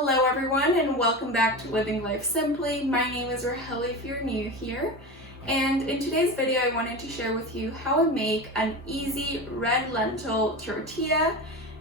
Hello everyone and welcome back to Living Life Simply. My name is Rahel if you're new here. And in today's video I wanted to share with you how I make an easy red lentil tortilla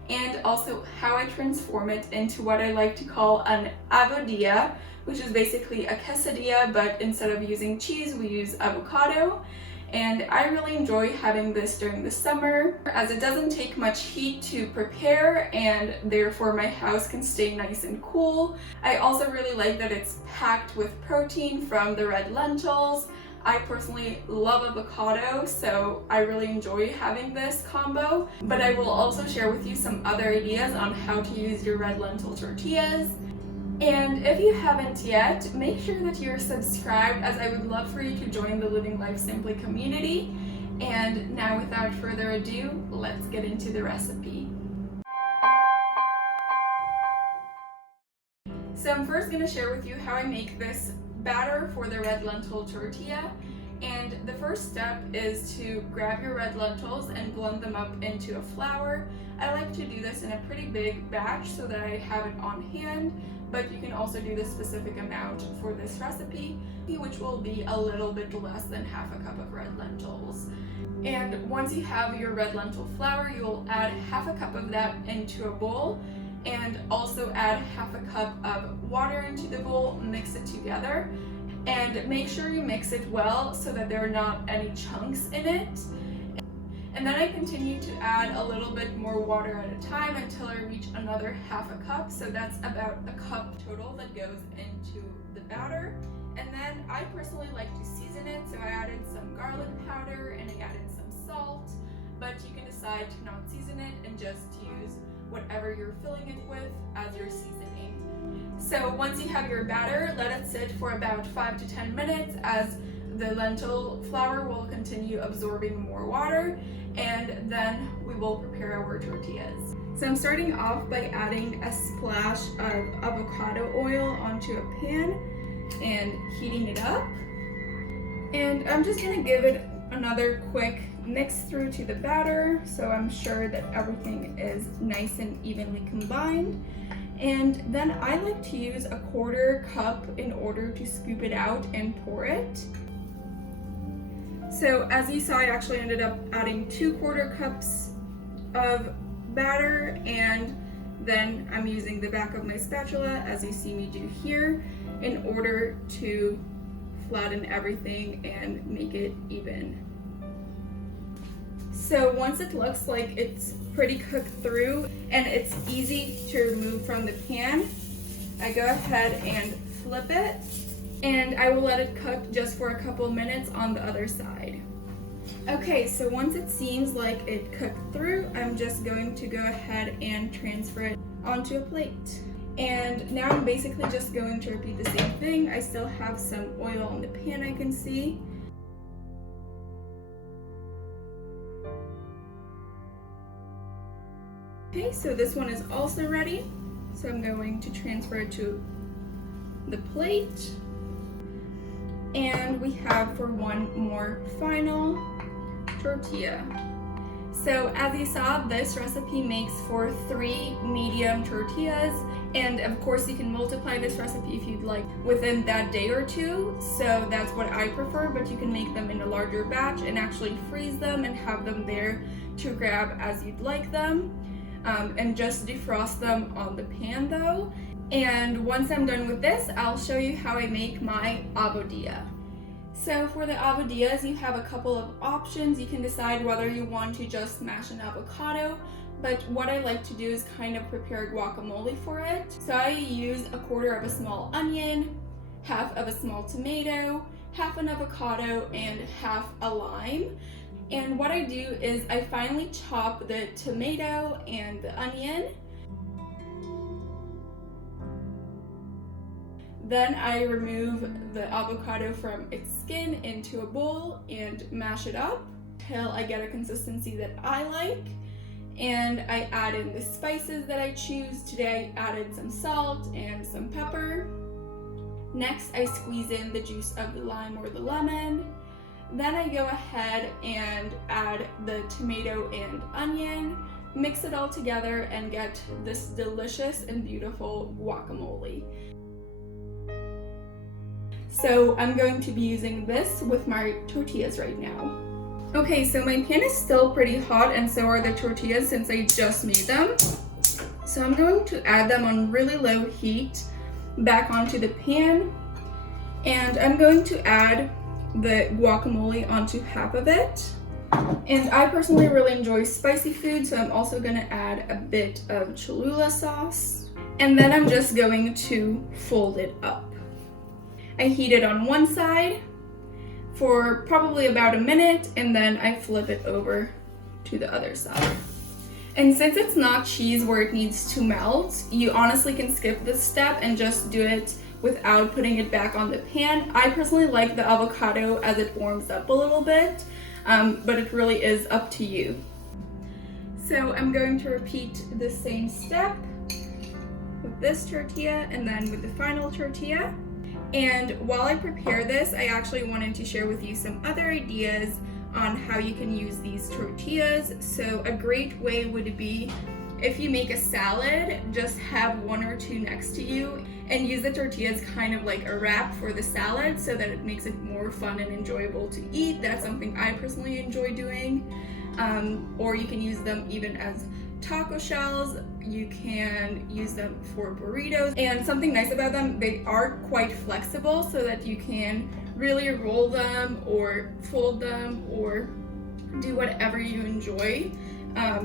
and also how I transform it into what I like to call an avodilla, which is basically a quesadilla, but instead of using cheese we use avocado. And I really enjoy having this during the summer as it doesn't take much heat to prepare and therefore my house can stay nice and cool. I also really like that it's packed with protein from the red lentils. I personally love avocado, so I really enjoy having this combo. But I will also share with you some other ideas on how to use your red lentil tortillas. And if you haven't yet, make sure that you're subscribed as I would love for you to join the Living Life Simply community. And now without further ado, let's get into the recipe. So I'm first going to share with you how I make this batter for the red lentil tortilla. And the first step is to grab your red lentils and blend them up into a flour. I like to do this in a pretty big batch so that I have it on hand, but you can also do the specific amount for this recipe, which will be a little bit less than half a cup of red lentils. And once you have your red lentil flour, you will add half a cup of that into a bowl and also add half a cup of water into the bowl, mix it together. And make sure you mix it well so that there are not any chunks in it. And then I continue to add a little bit more water at a time until I reach another half a cup. So that's about a cup total that goes into the batter. And then I personally like to season it. So I added some garlic powder and I added some salt, but you can decide to not season it and just use whatever you're filling it with as your seasoning. So once you have your batter, let it sit for about 5 to 10 minutes as the lentil flour will continue absorbing more water, and then we will prepare our tortillas. So I'm starting off by adding a splash of avocado oil onto a pan and heating it up. And I'm just gonna give it another quick mix through to the batter so I'm sure that everything is nice and evenly combined. And then I like to use a 1/4 cup in order to scoop it out and pour it. So as you saw, I actually ended up adding 2/4 cups of batter, and then I'm using the back of my spatula, as you see me do here, in order to flatten everything and make it even. So once it looks like it's pretty cooked through and it's easy to remove from the pan, I go ahead and flip it and I will let it cook just for a couple minutes on the other side. Okay, so once it seems like it cooked through, I'm just going to go ahead and transfer it onto a plate. And now I'm basically just going to repeat the same thing. I still have some oil on the pan, I can see. Okay, so this one is also ready. So I'm going to transfer it to the plate. And we have for one more final tortilla. So as you saw, this recipe makes for 3 medium tortillas, and of course you can multiply this recipe if you'd like within that day or two. So that's what I prefer, but you can make them in a larger batch and actually freeze them and have them there to grab as you'd like them. And just defrost them on the pan though. And once I'm done with this, I'll show you how I make my avodilla. So for the avodillas, you have a couple of options. You can decide whether you want to just smash an avocado, but what I like to do is kind of prepare guacamole for it. So I use a 1/4 of a small onion, half of a small tomato, half an avocado, and half a lime. And what I do is I finely chop the tomato and the onion. Then I remove the avocado from its skin into a bowl and mash it up till I get a consistency that I like. And I add in the spices that I choose. Today I added some salt and some pepper. Next I squeeze in the juice of the lime or the lemon. Then I go ahead and add the tomato and onion. mix it all together and get this delicious and beautiful guacamole. So I'm going to be using this with my tortillas right now. Okay, so my pan is still pretty hot and so are the tortillas since I just made them. So I'm going to add them on really low heat back onto the pan. And I'm going to add the guacamole onto half of it. And I personally really enjoy spicy food, so I'm also going to add a bit of Cholula sauce. And then I'm just going to fold it up. I heat it on one side for probably about a minute, and then I flip it over to the other side. And since it's not cheese where it needs to melt, you honestly can skip this step and just do it without putting it back on the pan. I personally like the avocado as it warms up a little bit, but it really is up to you. So I'm going to repeat the same step with this tortilla and then with the final tortilla. And while I prepare this, I actually wanted to share with you some other ideas on how you can use these tortillas. So a great way would be if you make a salad, just have one or two next to you and use the tortillas kind of like a wrap for the salad so that it makes it more fun and enjoyable to eat. That's something I personally enjoy doing. Or you can use them even as taco shells. You can use them for burritos. And something nice about them, they are quite flexible so that you can really roll them or fold them or do whatever you enjoy.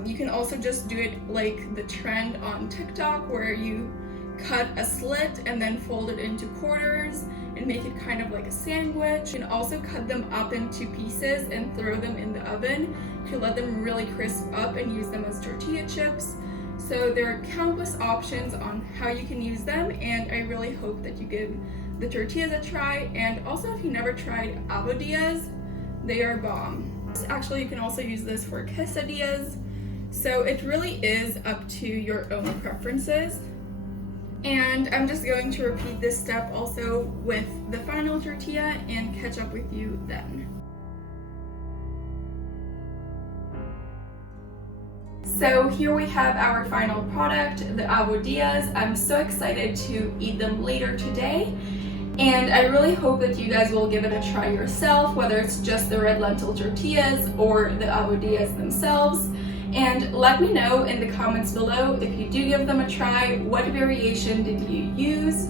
You can also just do it like the trend on TikTok where you cut a slit and then fold it into quarters and make it kind of like a sandwich. You can also cut them up into pieces and throw them in the oven to let them really crisp up and use them as tortilla chips. So there are countless options on how you can use them, and I really hope that you give the tortillas a try. And also, if you never tried Avodillas, they are bomb. Actually, you can also use this for quesadillas. So it really is up to your own preferences. And I'm just going to repeat this step also with the final tortilla and catch up with you then. So here we have our final product, the Avodillas. I'm so excited to eat them later today. And I really hope that you guys will give it a try yourself, whether it's just the red lentil tortillas or the Avodillas themselves. And let me know in the comments below if you do give them a try, what variation did you use?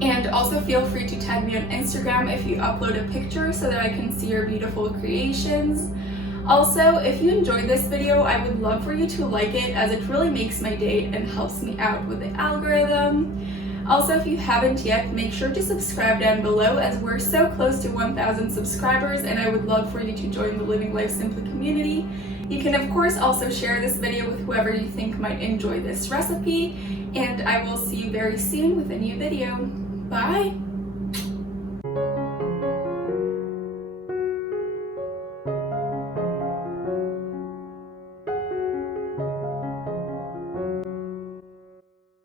And also feel free to tag me on Instagram if you upload a picture so that I can see your beautiful creations. Also, if you enjoyed this video, I would love for you to like it as it really makes my day and helps me out with the algorithm. Also, if you haven't yet, make sure to subscribe down below as we're so close to 1,000 subscribers and I would love for you to join the Living Life Simply community. You can of course also share this video with whoever you think might enjoy this recipe, and I will see you very soon with a new video. Bye!